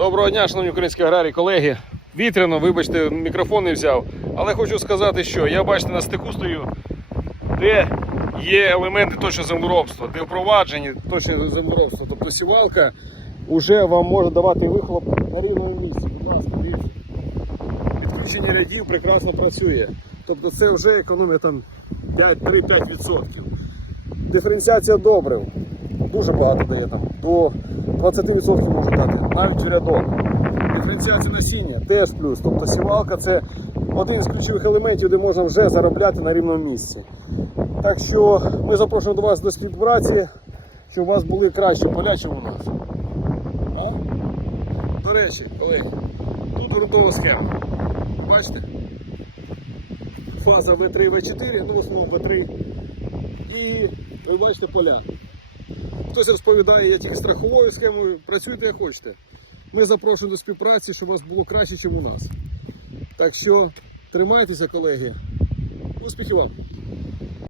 Доброго дня, шановні українські аграрії, колеги. Вітряно, вибачте, мікрофон не взяв. Але хочу сказати, що я бачите на стику стою, де є елементи точно землеробства, де впроваджені точно землеробства. Тобто сівалка вже вам може давати вихлоп на рівному місці. Будь ласка, дивіться. Підключення рядів прекрасно працює. Тобто це вже економія там 5-3-5%. Диференціація добрив дуже багато дає там, до 20% може дати, навіть в рядок. Диференціація насіння теж плюс. Тобто сівалка це один з ключових елементів, де можна вже заробляти на рівному місці. Так що ми запрошуємо до вас до співпраці, щоб у вас були кращі поля, ніж у нас. А? До речі, колеги, тут ґрунтова схема. Бачите? Фаза В3, В4, ну в основному В3. І ви бачите поля. Хтось розповідає, я тільки страховою схемою, працюйте як хочете. Ми запрошуємо до співпраці, щоб у вас було краще, ніж у нас. Так що тримайтеся, колеги. Успіхів вам!